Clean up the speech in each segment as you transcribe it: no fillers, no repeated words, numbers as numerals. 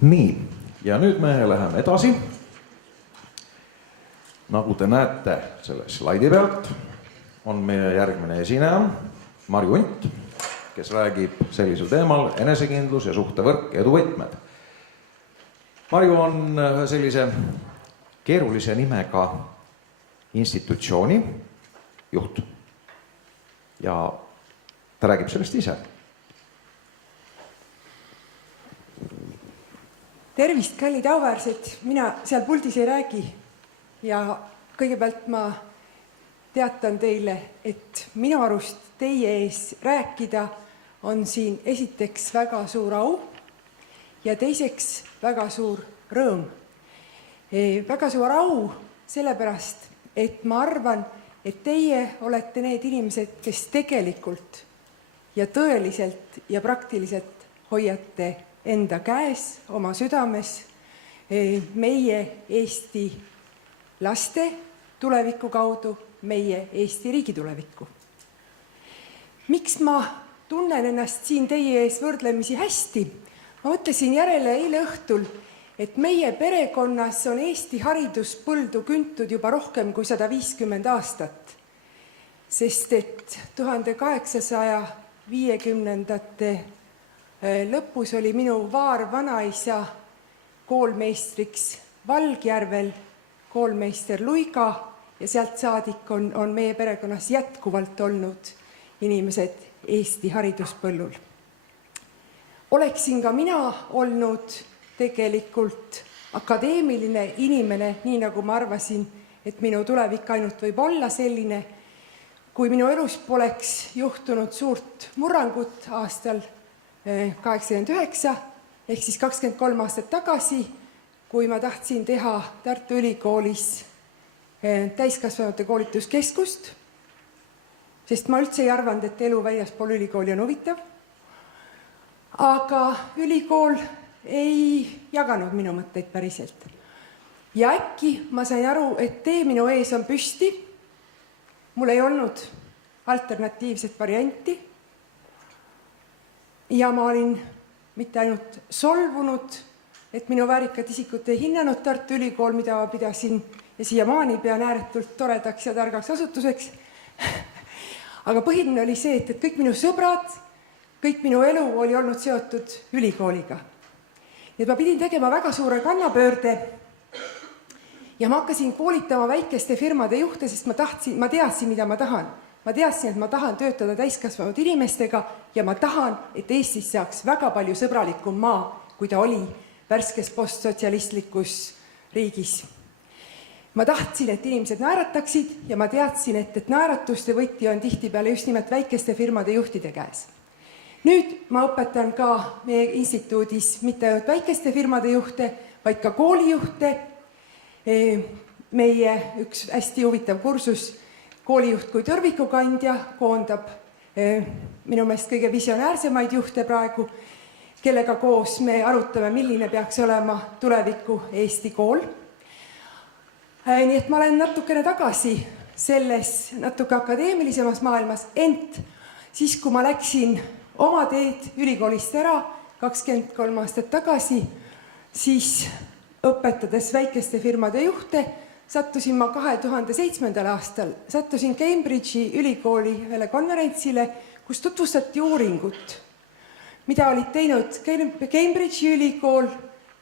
Nii, ja nüüd me läheme edasi. Nagu te näete selle slaidi pealt, on meie järgmine esineja Marju Unt, kes räägib sellisel teemal enesekindlus ja suhtevõrk ja eduvõtmed. Marju on sellise keerulise nimega institutsiooni juht ja ta räägib sellest ise. Tervist, kallid auväärsed, mina seal puldis ei räägi ja kõigepealt ma teatan teile, et minu arust teie ees rääkida on siin esiteks väga suur au ja teiseks väga suur rõõm. Väga suur au sellepärast, et ma arvan, et teie olete need inimesed, kes tegelikult ja tõeliselt ja praktiliselt hoiate enda käes, oma südames meie Eesti laste tuleviku kaudu, meie Eesti riigi tulevikku. Miks ma tunnen ennast siin teie ees võrdlemisi hästi? Ma mõtlesin järele eile õhtul, et meie perekonnas on Eesti hariduspõldu küntud juba rohkem kui 150 aastat, sest et 1850ndate lõpus oli minu vaarvanaisa koolmeistriks Valgjärvel, koolmeister Luiga ja sealt saadik on meie perekonnas jätkuvalt olnud inimesed Eesti hariduspõllul. Oleksin ka mina olnud tegelikult akadeemiline inimene, nii nagu ma arvasin, et minu tulevik ainult võib olla selline, kui minu elus poleks juhtunud suurt murrangut aastal 89, ehk siis 23 aastat tagasi, kui ma tahtsin teha Tartu Ülikoolis täiskasvanute koolituskeskust, sest ma üldse ei arvanud, et elu väljaspool ülikooli on huvitav. Aga ülikool ei jaganud minu mõtteid päriselt. Ja äkki ma sain aru, et tee minu ees on püsti. Mul ei olnud alternatiivset varianti. Ja ma olin mitte ainult solvunud, et minu väärikad isikud ei hinnanud Tartu Ülikool, mida ma pidasin ja siiamaani pean ääretult toredaks ja targaks asutuseks. Aga põhiline oli see, et kõik minu sõbrad, kõik minu elu oli olnud seotud ülikooliga. Ja ma pidin tegema väga suure kannapöörde ja ma hakkasin koolitama väikeste firmade juhte, sest ma teadsin, mida ma tahan. Ma teadsin, et ma tahan töötada täiskasvanud inimestega ja ma tahan, et Eestis saaks väga palju sõbralikum maa, kui ta oli värskes postsotsialistlikus riigis. Ma tahtsin, et inimesed naerataksid ja ma teadsin, et naeratuste võti on tihtipeale just nimelt väikeste firmade juhtide käes. Nüüd ma õpetan ka meie instituudis mitte ainult väikeste firmade juhte, vaid ka koolijuhte. Meie üks hästi huvitav kursus koolijuht kui tõrvikukandja koondab minu meelest kõige visionäärsemaid juhte praegu, kellega koos me arutame, milline peaks olema tuleviku Eesti kool. Nii et ma olen natukene tagasi selles natuke akadeemilisemas maailmas, ent siis, kui ma läksin oma teed ülikoolist ära 23 aastat tagasi, siis õpetades väikeste firmade juhte, sattusin ma 2007. aastal, sattusin Cambridge'i ülikooli ühele konverentsile, kus tutvustati uuringut, mida olid teinud Cambridge'i ülikool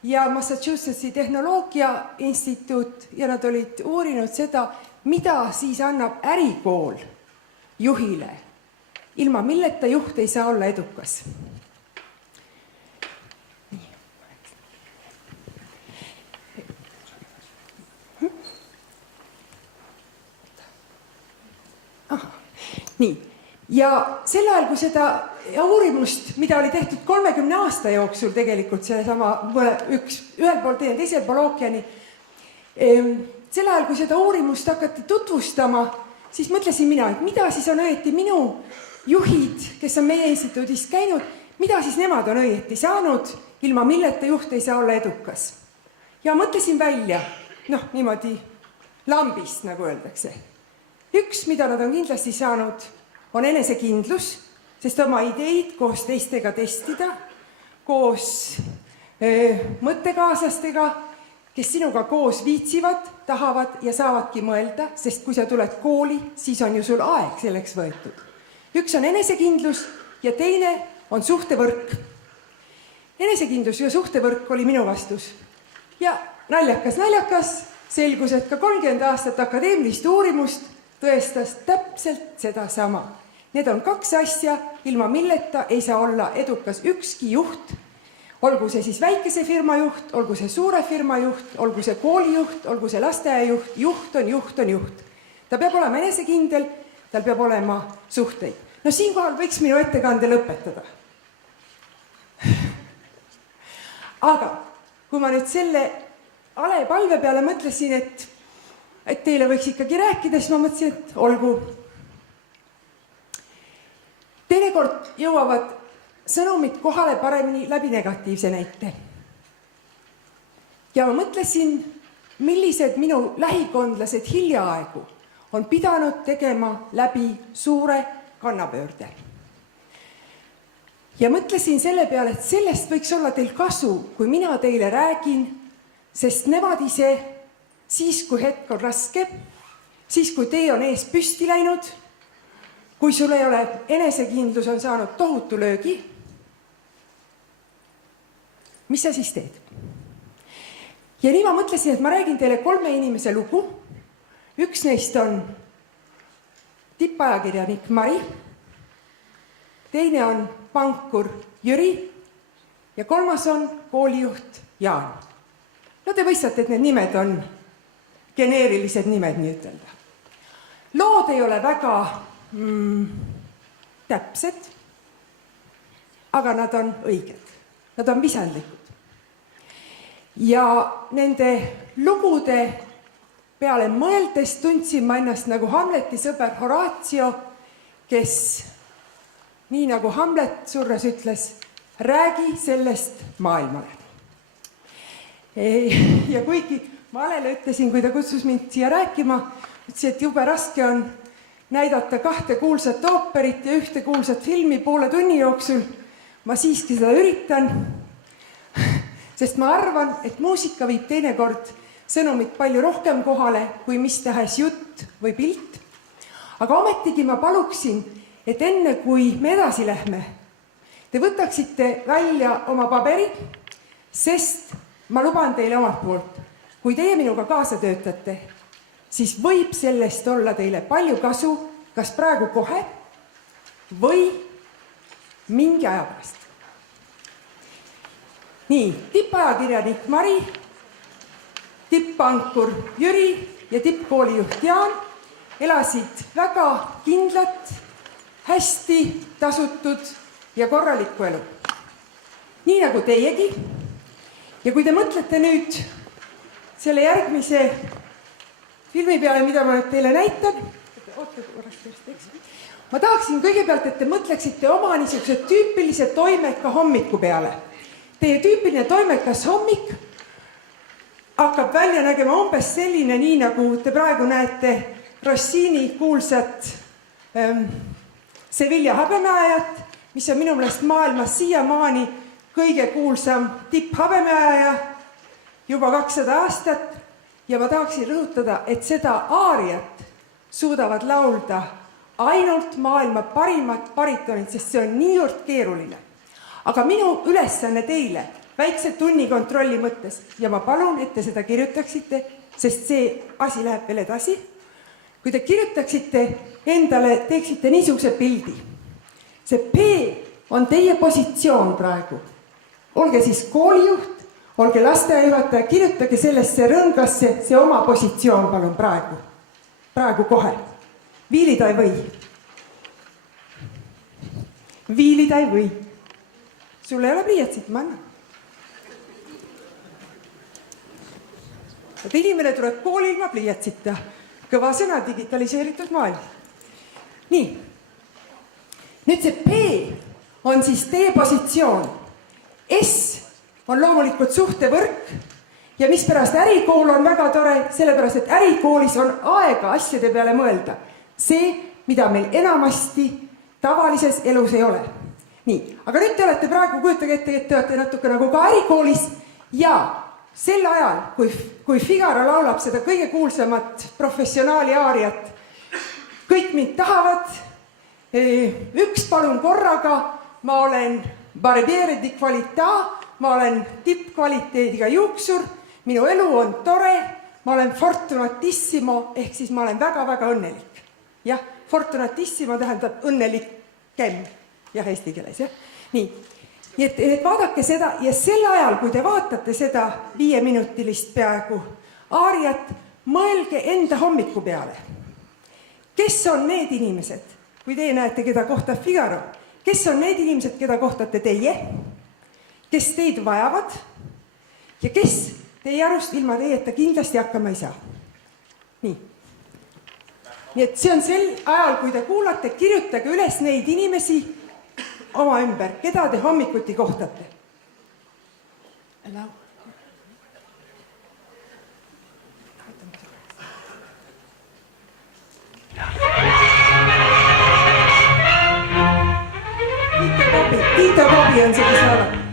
ja Massachusettsi tehnoloogia instituut ja nad olid uurinud seda, mida siis annab ärikool juhile, ilma milleta juht ei saa olla edukas. Nii, ja sel ajal, kui seda uurimust, mida oli tehtud 30 aasta jooksul tegelikult sellesama ühel pool teine, teisel pool ookeani, sel ajal, kui seda uurimust hakati tutvustama, siis mõtlesin mina, et mida siis on õieti minu juhid, kes on meie instituudis käinud, mida siis nemad on õieti saanud, ilma milleta juht ei saa olla edukas. Ja mõtlesin välja, niimoodi lambist, nagu öeldakse. Üks, mida nad on kindlasti saanud, on enesekindlus, sest oma ideid koos teistega testida, koos mõttekaaslastega, kes sinuga koos viitsivad, tahavad ja saavadki mõelda, sest kui sa tuled kooli, siis on ju sul aeg selleks võetud. Üks on enesekindlus ja teine on suhtevõrk. Enesekindlus ja suhtevõrk oli minu vastus. Ja naljakas, selgus, et ka 30 aastat akadeemilist uurimust tõestas täpselt seda sama. Need on 2 asja, ilma milleta ei saa olla edukas ükski juht, olgu see siis väikese firma juht, olgu see suure firma juht, olgu see koolijuht, olgu see lasteaiajuht, juht on juht. Ta peab olema enesekindel, tal peab olema suhteid. No siinkohal võiks minu ettekande lõpetada. Aga kui ma nüüd selle alepalve peale mõtlesin, et teile võiks ikkagi rääkida, siis ma mõtlesin, et olgu. Teinekord jõuavad sõnumid kohale paremini läbi negatiivse näite. Ja ma mõtlesin, millised minu lähikondlased hiljaaegu on pidanud tegema läbi suure kannapöörde. Ja mõtlesin selle peale, et sellest võiks olla teil kasu, kui mina teile räägin, sest nemad ise, siis kui hetk on raske, siis kui tee on ees püsti läinud, kui sul ei ole enesekindlus on saanud tohutu löögi, mis sa siis teed? Ja nii ma mõtlesin, et ma räägin teile 3 inimese lugu. Üks neist on tippajakirjanik Mari, teine on pankur Jüri ja 3. on koolijuht Jaan. No te mõistate, et need nimed on geneerilised nimed, nii ütelda. Lood ei ole väga täpsed, aga nad on õiged. Nad on visandlikud. Ja nende lugude peale mõeldes tundsin ma ennast nagu Hamleti sõber Horatio, kes nii nagu Hamlet surres ütles, räägi sellest maailmale. Ja kuigi ma Alele ütlesin, kui ta kutsus mind siia rääkima, ütlesin, et jube raske on näidata 2 kuulsat ooperit ja 1 kuulsat filmi poole tunni jooksul, ma siiski seda üritan, sest ma arvan, et muusika viib teinekord sõnumit palju rohkem kohale kui mis tahes jutt või pilt. Aga ometigi ma paluksin, et enne kui me edasi lähme, te võtaksite välja oma paberi, sest ma luban teile omalt poolt, kui teie minuga kaasa töötate, siis võib sellest olla teile palju kasu, kas praegu kohe või mingi aja pärast. Nii, tippajakirjanik Mari, tipppankur Jüri ja tippkoolijuht Jaan elasid väga kindlat, hästi tasutud ja korralikku elu. Nii nagu teiegi. Ja kui te mõtlete nüüd selle järgmise filmi peale, mida ma nüüd teile näitan, ma tahaksin kõigepealt, et te mõtleksite oma niisuguse tüüpilise toimeka hommiku peale. Teie tüüpiline toimekas hommik hakkab välja nägema umbes selline, nii nagu te praegu näete Rossini kuulsat Sevilla Habemäejat, mis on minu meelest maailmas siiamaani kõige kuulsam tipphabemäeja juba 200 aastat. Ja ma tahaksin rõhutada, et seda aariat suudavad laulda ainult maailma parimad baritonid, sest see on niivõrd keeruline. Aga minu ülesanne teile väikse tunnikontrolli mõttes ja ma palun, et te seda kirjutaksite, sest see asi läheb veel edasi. Kui te kirjutaksite endale, teeksite niisuguse pildi. See P on teie positsioon praegu. Olge siis koolijuht, olge lasteaiajuhataja, kirjutage sellesse rõngasse see oma positsioon palun praegu. Praegu kohe. Viilida ei või. Viilida ei või. Sul ei ole pliiatsit, ma annan. Et inimene tuleb kooli ilma pliiatsita. Kõva sõna digitaliseeritud maailm. Nii. Nüüd see P on siis teie positsioon. S on loomulikult suhtevõrk ja mispärast ärikool on väga tore, sellepärast, et ärikoolis on aega asjade peale mõelda. See, mida meil enamasti tavalises elus ei ole. nii, aga nüüd te olete praegu, kujutage ette, et te olete natuke nagu ka ärikoolis ja sel ajal, kui Figaro laulab seda kõige kuulsamat professionaali aariat, kõik mind tahavad, üks palun korraga, ma olen barbiere di qualità, ma olen tippkvaliteediga juuksur, minu elu on tore, ma olen fortunatissimo, ehk siis ma olen väga-väga õnnelik. Jah, fortunatissimo tähendab õnnelikem, jah, eesti keeles, jah. Nii, et vaadake seda ja sel ajal, kui te vaatate seda 5-minutilist peaaegu aariat, mõelge enda hommiku peale. Kes on need inimesed, kui teie näete, keda kohtab Figaro, kes on need inimesed, keda kohtate teie, kes teid vajavad ja kes teie arust ilma teieta kindlasti hakkama ei saa. Nii. Nii et see on sel ajal, kui te kuulate, kirjutage üles neid inimesi oma ümber, keda te hommikuti kohtate. Hello. Tiito Kobi on see, kes laulab.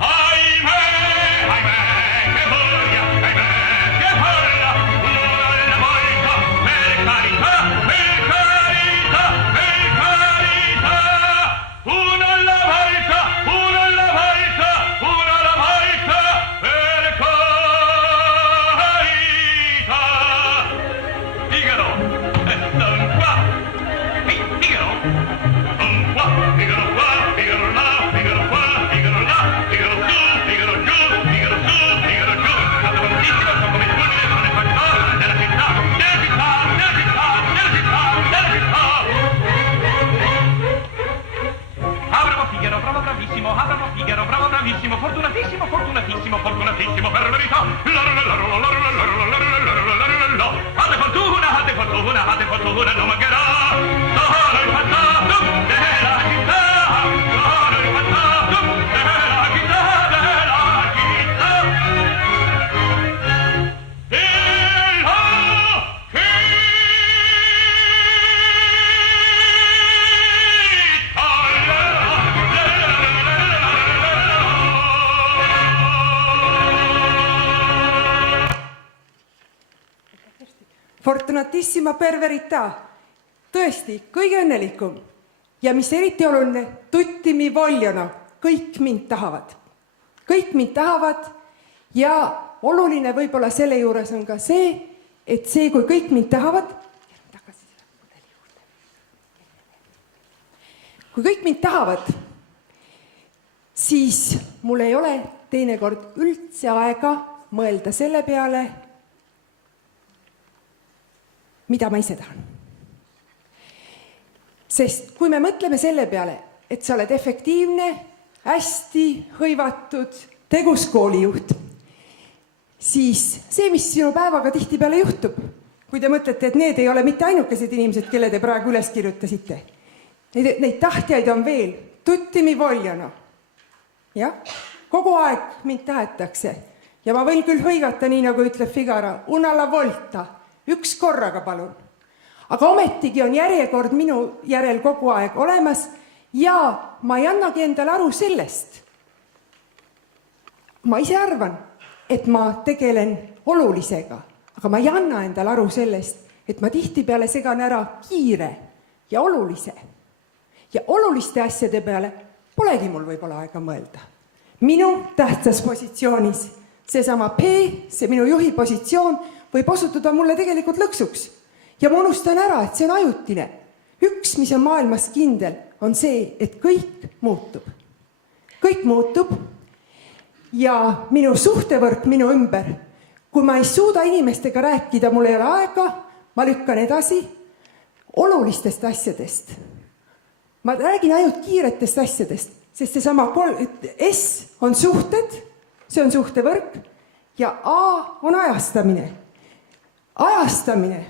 Ahimè, che voglia ultimatissima per verità. Tõesti, kõige õnnelikum. Ja mis eriti oluline, tutti mi vogliono. Kõik mind tahavad. Kõik mind tahavad ja oluline võib-olla selle juures on ka see, et see, kui kõik mind tahavad, kui kõik mind tahavad, siis mul ei ole teinekord üldse aega mõelda selle peale, mida ma ise tahan. Sest kui me mõtleme selle peale, et sa oled efektiivne, hästi hõivatud, tegus koolijuht, siis see, mis sinu päevaga tihtipeale juhtub, kui te mõtlete, et need ei ole mitte ainukesed inimesed, kelle te praegu üles kirjutasite. Neid tahtjaid on veel, tutti mi vogliono. Ja? Kogu aeg mind tahetakse. Ja ma võin küll hõigata nii, nagu ütleb Figaro, una la volta, üks korraga palun. Aga ometigi on järjekord minu järel kogu aeg olemas ja ma ei annagi endale aru sellest. Ma ise arvan, et ma tegelen olulisega, aga ma ei anna endale aru sellest, et ma tihtipeale segan ära kiire ja olulise. Ja oluliste asjade peale polegi mul võib-olla aega mõelda. Minu tähtsas positsioonis, seesama P, see minu juhi positsioon, võib osutuda mulle tegelikult lõksuks. Ja ma unustan ära, et see on ajutine. Üks, mis on maailmas kindel, on see, et kõik muutub. Kõik muutub ja minu suhtevõrk minu ümber, kui ma ei suuda inimestega rääkida, mul ei ole aega, ma lükkan edasi olulistest asjadest. Ma räägin ainult kiiretest asjadest, sest seesama S on suhted, see on suhtevõrk ja A on ajastamine. Ajastamine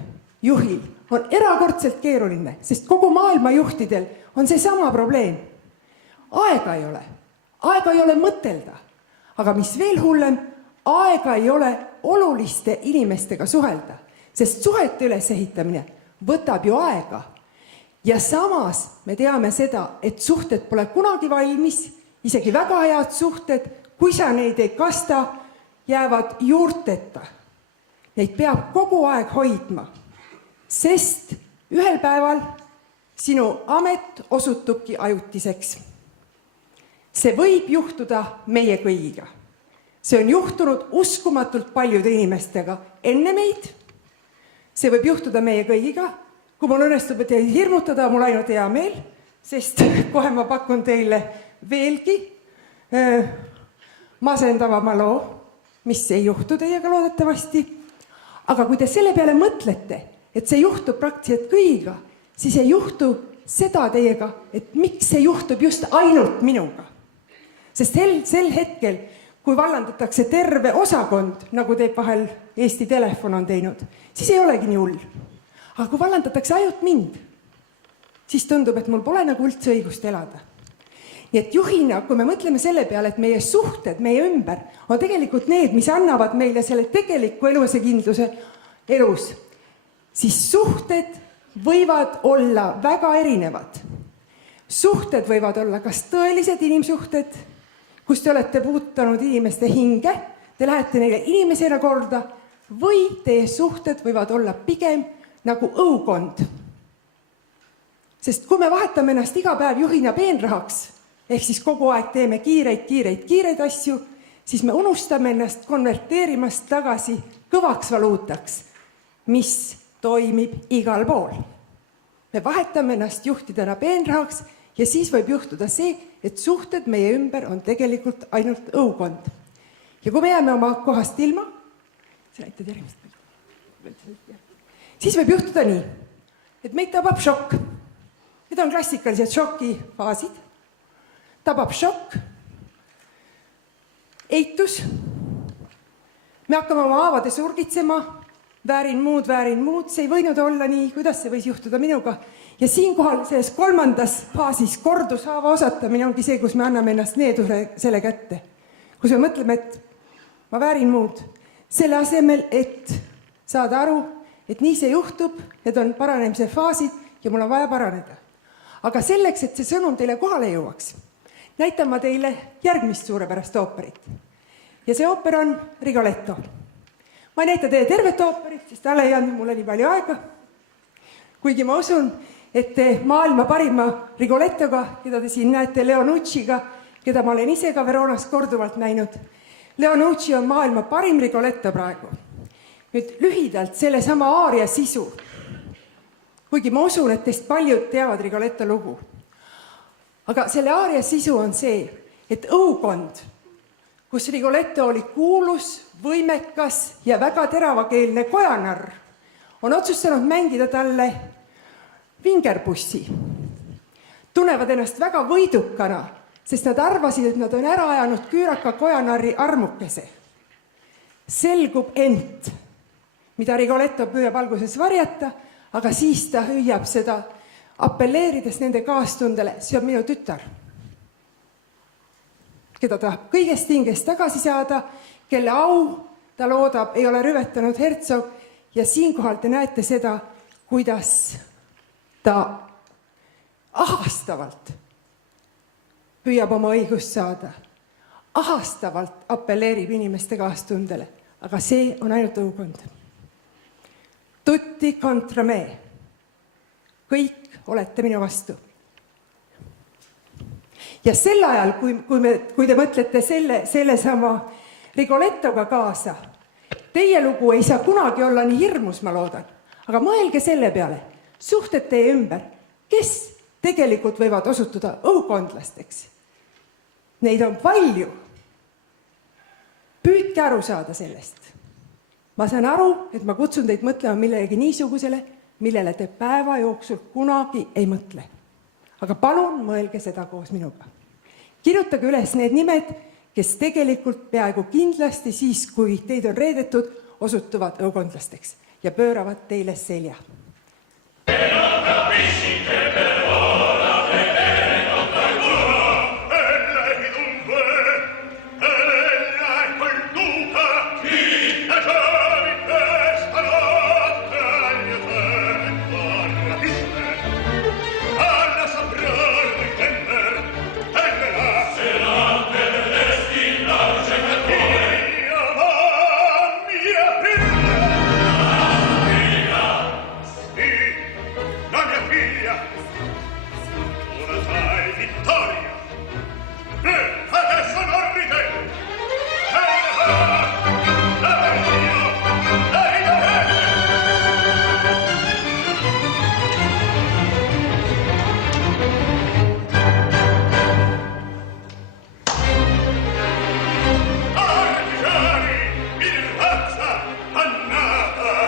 juhil on erakordselt keeruline, sest kogu maailma juhtidel on seesama probleem. Aega ei ole. Aega ei ole mõtelda. Aga mis veel hullem, aega ei ole oluliste inimestega suhelda, sest suhete ülesehitamine võtab ju aega. Ja samas me teame seda, et suhted pole kunagi valmis, isegi väga head suhted, kui sa neid ei kasta, jäävad juurteta. Neid peab kogu aeg hoidma, sest ühel päeval sinu amet osutubki ajutiseks. See võib juhtuda meie kõigiga. See on juhtunud uskumatult paljude inimestega enne meid. See võib juhtuda meie kõigiga. Kui mul õnnestub teid hirmutada, mul ainult hea meel, sest kohe ma pakun teile veelgi masendavama loo, mis ei juhtu teiega loodetavasti. Aga kui te selle peale mõtlete, et see juhtub praktiliselt kõigiga, siis ei juhtu seda teiega, et miks see juhtub just ainult minuga. Sest sel hetkel, kui vallandatakse terve osakond, nagu teeb vahel Eesti Telefon on teinud, siis ei olegi nii hull. Aga kui vallandatakse ainult mind, siis tundub, et mul pole nagu üldse õigust elada. Nii et juhina, kui me mõtleme selle peale, et meie suhted, meie ümber on tegelikult need, mis annavad meile selle tegeliku elusekindluse elus, siis suhted võivad olla väga erinevad. Suhted võivad olla kas tõelised inimsuhted, kus te olete puutanud inimeste hinge, te lähete neile inimesena korda, või teie suhted võivad olla pigem nagu õukond. Sest kui me vahetame ennast iga päev juhina peenrahaks, ehk siis kogu aeg teeme kiireid asju, siis me unustame ennast konverteerimast tagasi kõvaks valuutaks, mis toimib igal pool. Me vahetame ennast juhtidena peenrahaks ja siis võib juhtuda see, et suhted meie ümber on tegelikult ainult õukond. Ja kui me jääme oma kohast ilma, siis võib juhtuda nii, et meid tabab šokk. Need on klassikalised šokifaasid. Tabab šokk, eitus. Me hakkame oma haavade surgitsema, väärin muud, see ei võinud olla nii, kuidas see võis juhtuda minuga. Ja siinkohal selles kolmandas faasis kordushaava osatamine ongi see, kus me anname ennast needuse selle kätte. Kus me mõtleme, et ma väärin muud. Selle asemel, et saada aru, et nii see juhtub, need on paranemise faasid ja mul on vaja paraneda. Aga selleks, et see sõnum teile kohale jõuaks, näitan ma teile järgmist suurepärast ooperit. Ja see ooper on Rigoletto. Ma ei näita teie tervet ooperit, sest talle ei andnud mulle nii palju aega. Kuigi ma usun, et te maailma parima Rigolettoga, keda te siin näete, Leonucciga, keda ma olen ise ka Veronas korduvalt näinud. Leonucci on maailma parim Rigoletto praegu. Nüüd lühidalt selle sama aaria sisu. Kuigi ma usun, et teist paljud teavad Rigoletto lugu. Aga selle aaria sisu on see, et õukond, kus Rigoletto oli kuulus, võimekas ja väga teravakeelne kojanarr, on otsustanud mängida talle vingerpussi. Tunnevad ennast väga võidukana, sest nad arvasid, et nad on ära ajanud küüraka kojanarri armukese. Selgub ent, mida Rigoletto püüab alguses varjata, aga siis ta hüüab seda, appelleerides nende kaastundele, see on minu tütar, keda tahab kõigest hingest tagasi saada, kelle au ta loodab, ei ole rüvetanud hertsog ja siinkohal te näete seda, kuidas ta ahastavalt püüab oma õigust saada. Ahastavalt appelleerib inimeste kaastundele, aga see on ainult õukond. Tutti contra me. Kõik olete minu vastu. Ja sel ajal, kui te mõtlete selle sama Rigolettoga kaasa, teie lugu ei saa kunagi olla nii hirmus, ma loodan. Aga mõelge selle peale, suhted teie ümber, kes tegelikult võivad osutuda õukondlasteks. Neid on palju. Püüdke aru saada sellest. Ma saan aru, et ma kutsun teid mõtlema millegi niisugusele, millele te päeva jooksul kunagi ei mõtle. Aga palun mõelge seda koos minuga. Kirjutage üles need nimed, kes tegelikult peaaegu kindlasti siis, kui teid on reedetud, osutuvad õukondlasteks ja pööravad teile selja.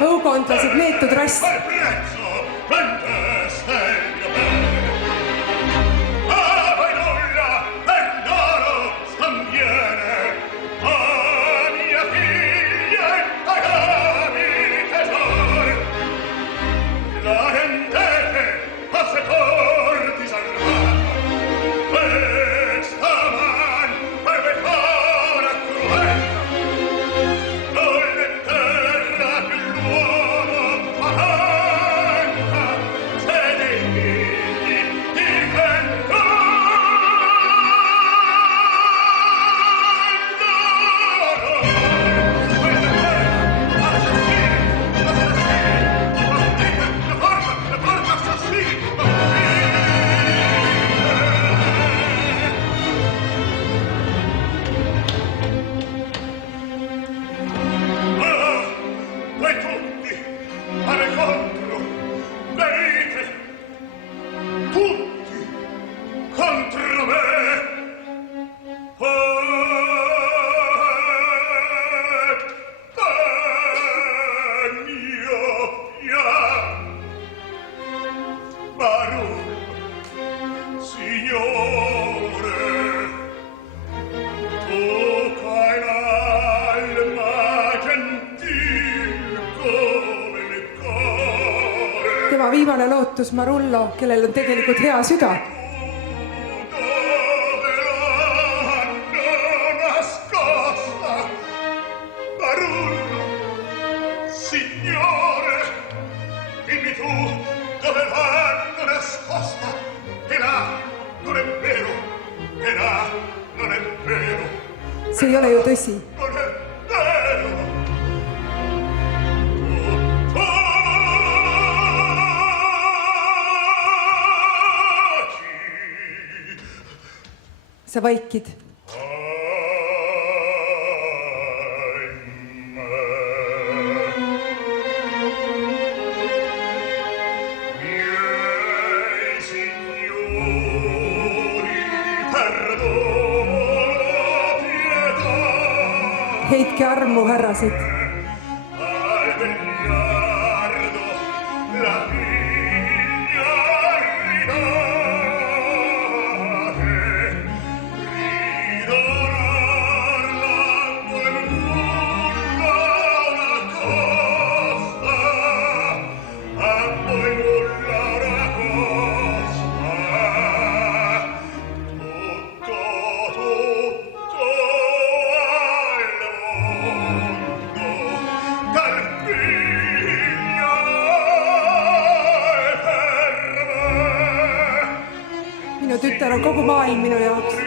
Õukondlased neetud rast. Tema viimane lootus Marullo, kellel on tegelikult hea süda. See ei ole ju tõsi. sa vaikid. Heitke armu, härrased. Minu tütar on kogu maailm minu jaoks.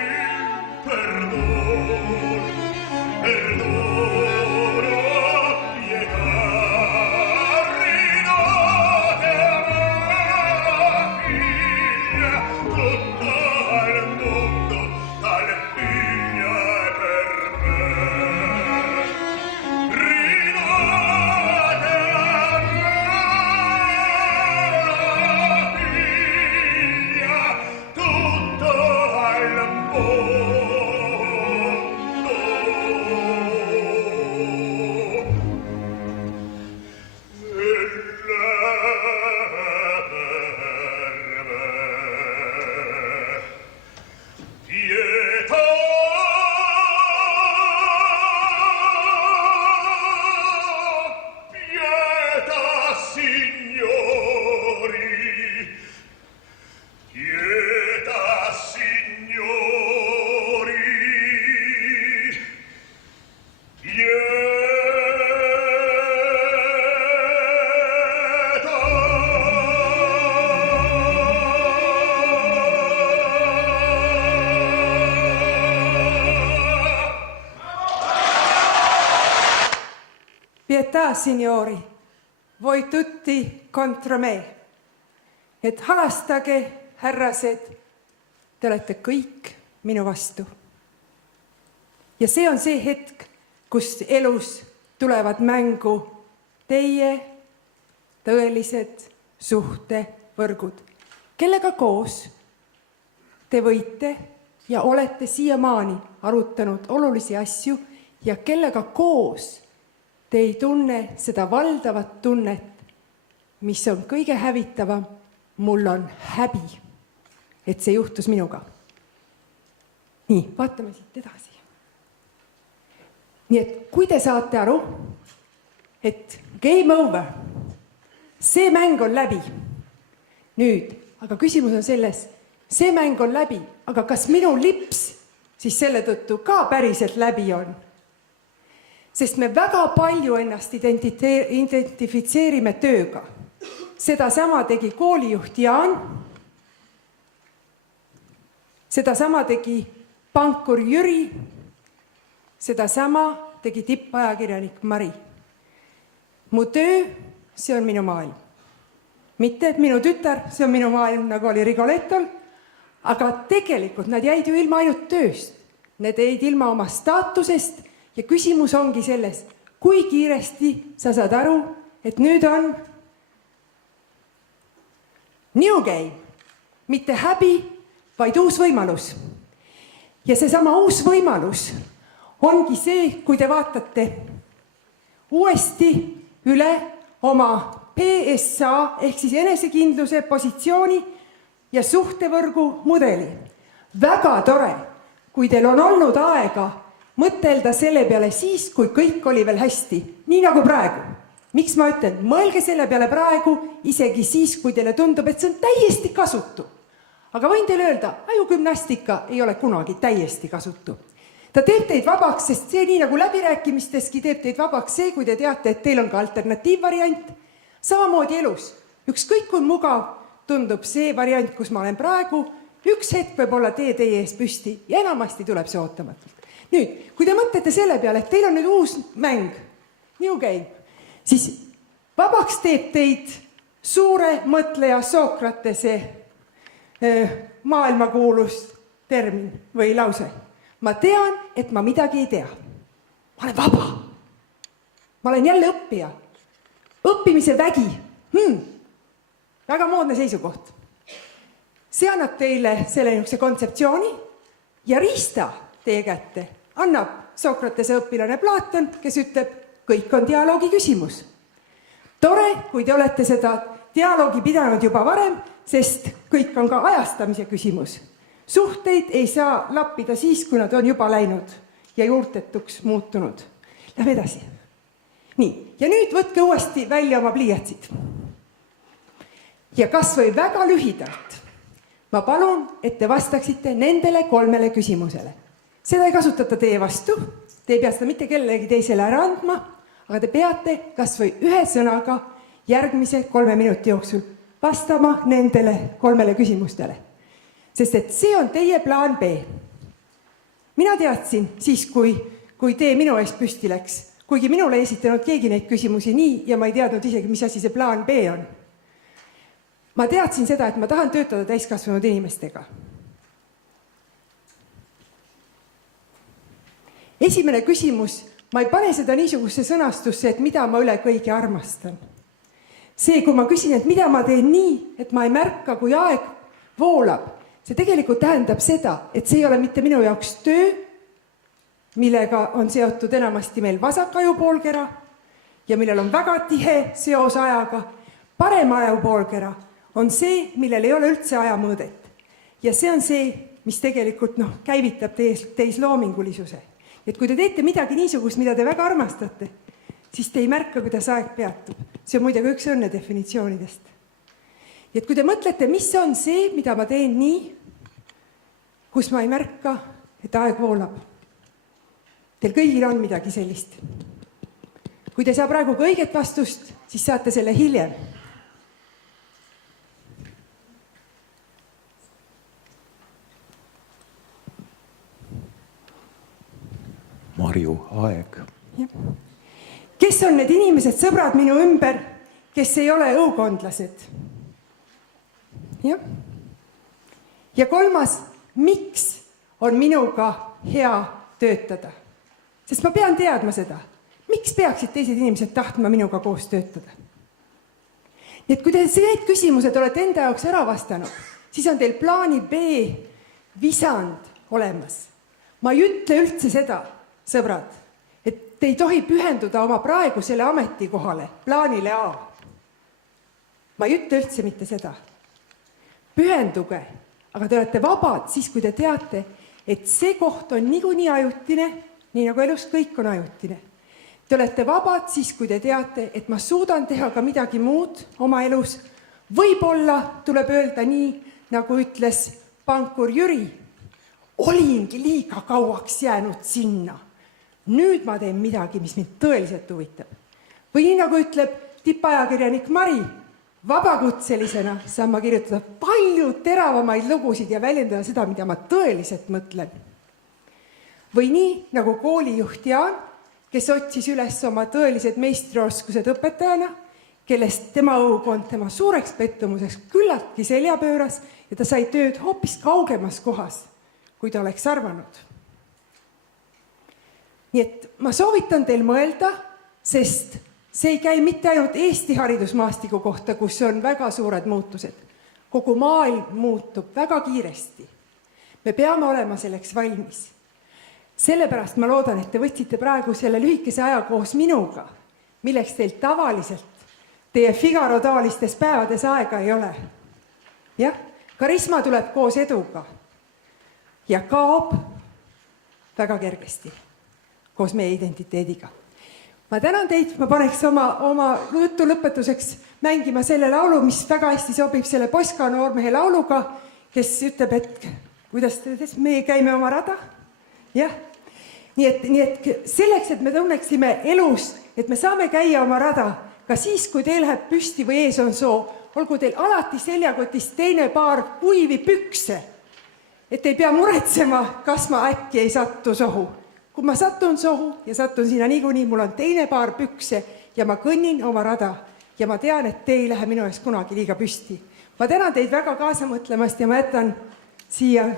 Pietà, signori, voi tutti contro me. Et halastage, härrased, te olete kõik minu vastu. Ja see on see hetk, kus elus tulevad mängu teie tõelised suhtevõrgud, kellega koos te võite ja olete siiamaani arutanud olulisi asju ja kellega koos te ei tunne seda valdavat tunnet, mis on kõige hävitavam. Mul on häbi, et see juhtus minuga. Nii, vaatame siit edasi. Nii et kui te saate aru, et game over, see mäng on läbi. Nüüd, aga küsimus on selles, see mäng on läbi, aga kas minu lips siis selle tõttu ka päriselt läbi on? Sest me väga palju ennast identifitseerime tööga. Seda sama tegi koolijuht Jaan, seda sama tegi pankur Jüri, seda sama tegi tippajakirjanik Mari. Mu töö, see on minu maailm. Mitte, et minu tütar, see on minu maailm, nagu oli Rigolettol, aga tegelikult nad jäid ju ilma ainult tööst. Need jäid ilma oma staatusest ja küsimus ongi selles, kui kiiresti sa saad aru, et nüüd on new game, mitte häbi, vaid uus võimalus. Ja seesama uus võimalus ongi see, kui te vaatate uuesti üle oma PSA ehk siis enesekindluse positsiooni ja suhtevõrgu mudeli. Väga tore, kui teil on olnud aega mõtelda selle peale siis, kui kõik oli veel hästi, nii nagu praegu. Miks ma ütlen? Mõelge selle peale praegu, isegi siis, kui teile tundub, et see on täiesti kasutu. Aga võin teile öelda, ajugümnastika ei ole kunagi täiesti kasutu. Ta teeb teid vabaks, sest see nii nagu läbirääkimisteski teeb teid vabaks see, kui te teate, et teil on ka alternatiivvariant. Samamoodi elus. Ükskõik kui mugav tundub see variant, kus ma olen praegu, üks hetk võib olla teie ees püsti ja enamasti tuleb see ootamatult. Nüüd, kui te mõtlete selle peale, et teil on nüüd uus mäng, new game, siis vabaks teeb teid suure mõtleja Sokratese maailmakuulus termin või lause. Ma tean, et ma midagi ei tea. Ma olen vaba. Ma olen jälle õppija. Õppimise vägi. Väga moodne seisukoht. See annab teile selle niisuguse kontseptsiooni ja riista teie kätte annab Sokratese õpilane Platon, kes ütleb, kõik on dialoogi küsimus. Tore, kui te olete seda dialoogi pidanud juba varem, sest kõik on ka ajastamise küsimus. Suhteid ei saa lappida siis, kui nad on juba läinud ja juurtetuks muutunud. Lähme edasi. Nii, ja nüüd võtke uuesti välja oma pliiatsid. Ja kas või väga lühidalt, ma palun, et te vastaksite nendele 3 küsimusele. Seda ei kasutata teie vastu, te ei pea seda mitte kellegi teisele ära andma, aga te peate kas või ühe sõnaga järgmise 3 minuti jooksul vastama nendele 3 küsimustele. Sest et see on teie plaan B. Mina teadsin siis, kui tee minu eest püsti läks, kuigi minule ei esitanud keegi neid küsimusi nii ja ma ei teadnud isegi, mis asi see plaan B on. Ma teadsin seda, et ma tahan töötada täiskasvanud inimestega. Esimene küsimus, ma ei pane seda niisugusse sõnastusse, et mida ma üle kõige armastan. See, kui ma küsin, et mida ma teen nii, et ma ei märka, kui aeg voolab, see tegelikult tähendab seda, et see ei ole mitte minu jaoks töö, millega on seotud enamasti meil vasak ajupoolkera ja millel on väga tihe seos ajaga. Parem ajupoolkera on see, millel ei ole üldse ajamõõdet. Ja see on see, mis tegelikult käivitab teis loomingulisuse. Et kui te teete midagi niisugust, mida te väga armastate, siis te ei märka, kuidas aeg peatub. See on muide ka üks õnne definitsioonidest. Et kui te mõtlete, mis on see, mida ma teen nii, kus ma ei märka, et aeg voolab. Teil kõigil on midagi sellist. Kui te saa praegu ka õiget vastust, siis saate selle hiljem. Marju, aeg. Kes on need inimesed, sõbrad minu ümber, kes ei ole õukondlased? Ja 3, miks on minuga hea töötada? Sest ma pean teadma seda. Miks peaksid teised inimesed tahtma minuga koos töötada? Nii et kui te need küsimused olete enda jaoks ära vastanud, siis on teil plaani B visand olemas. Ma ei ütle üldse seda, sõbrad, et te ei tohi pühenduda oma praegusele ametikohale, plaanile A. Ma ei ütle üldse mitte seda. Pühenduge, aga te olete vabad siis, kui te teate, et see koht on niikuinii ajutine, nii nagu elus kõik on ajutine. Te olete vabad siis, kui te teate, et ma suudan teha ka midagi muud oma elus. Võib-olla tuleb öelda nii, nagu ütles pankur Jüri. Olingi liiga kauaks jäänud sinna. Nüüd ma teen midagi, mis mind tõeliselt huvitab. Või nii nagu ütleb tippajakirjanik Mari, vabakutselisena saan ma kirjutada palju teravamaid lugusid ja väljendada seda, mida ma tõeliselt mõtlen. Või nii nagu koolijuht Jaan, kes otsis üles oma tõelised meistrioskused õpetajana, kellest tema õukond tema suureks pettumuseks küllaltki selja pööras ja ta sai tööd hoopis kaugemas kohas, kui ta oleks arvanud. Nii et ma soovitan teil mõelda, sest see ei käi mitte ainult Eesti haridusmaastiku kohta, kus on väga suured muutused. Kogu maailm muutub väga kiiresti. Me peame olema selleks valmis. Sellepärast ma loodan, et te võtsite praegu selle lühikese aja koos minuga, milleks teil tavaliselt teie Figaro taolistes päevades aega ei ole. Jah, karisma tuleb koos eduga ja kaob väga kergesti koos meie identiteediga. Ma tänan teid, ma paneks oma jutu lõpetuseks mängima selle laulu, mis väga hästi sobib selle Poska noormehe lauluga, kes ütleb, et kuidas me käime oma rada. Jah, nii et selleks, et me tunneksime elus, et me saame käia oma rada, ka siis, kui teil läheb püsti või ees on soo, olgu teil alati seljakotis teine paar kuivi pükse, et ei pea muretsema, kas ma äkki ei sattu sohu. Kui ma satun sohu ja satun sinna niikuinii, mul on teine paar pükse ja ma kõnnin oma rada ja ma tean, et te ei lähe minu ees kunagi liiga püsti. Ma tänan teid väga kaasa mõtlemast ja ma jätan siia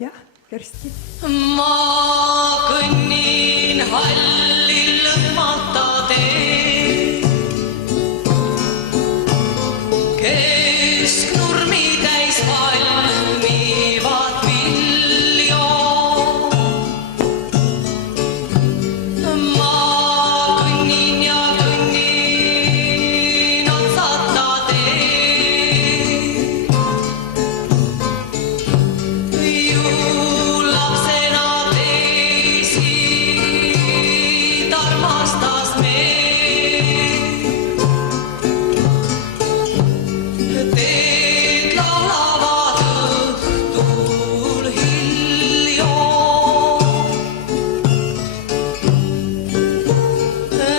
jah, Kersti. Ma kõnnin hallil lõhmata teed, kesknurmi täis valmivad viljo. Ma kõnnin ja kõnnin otsata teed, lapsena teisi armastas meid. Teed laulavad õhtul hiljo,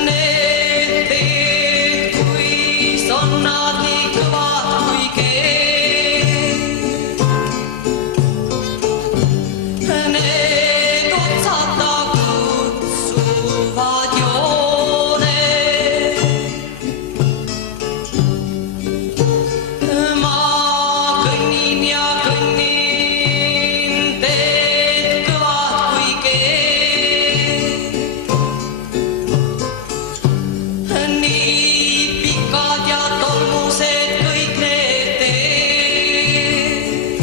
need teed, kuis on nad nii kõvad kui keed. Need otsata kutsuvad jooned. Ma kõnnin ja kõnnin, teed kõvad kui keed. Nii pikad ja tolmused kõik need teed.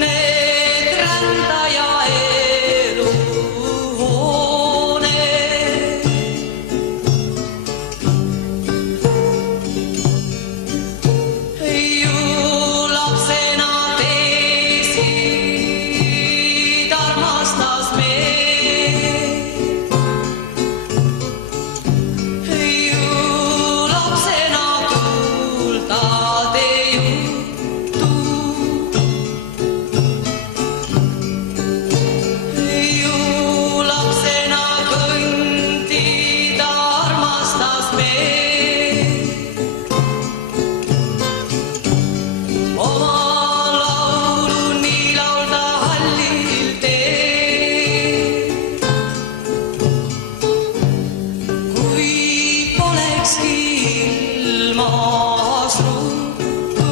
Need rändaja eluhooned. Ju lapsena teisi armastas meid. Ju lapsena kuulda te juttu. Ju lapsena kõndida armastas meid. Oma laulu nii laulda hallil teed, kui polekski ilmas ruttu.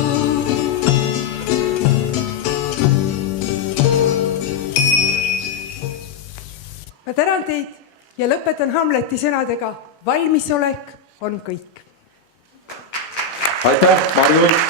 Ma tänan teid ja lõpetan Hamleti sõnadega: valmisolek on kõik. aitäh, Marju Unt!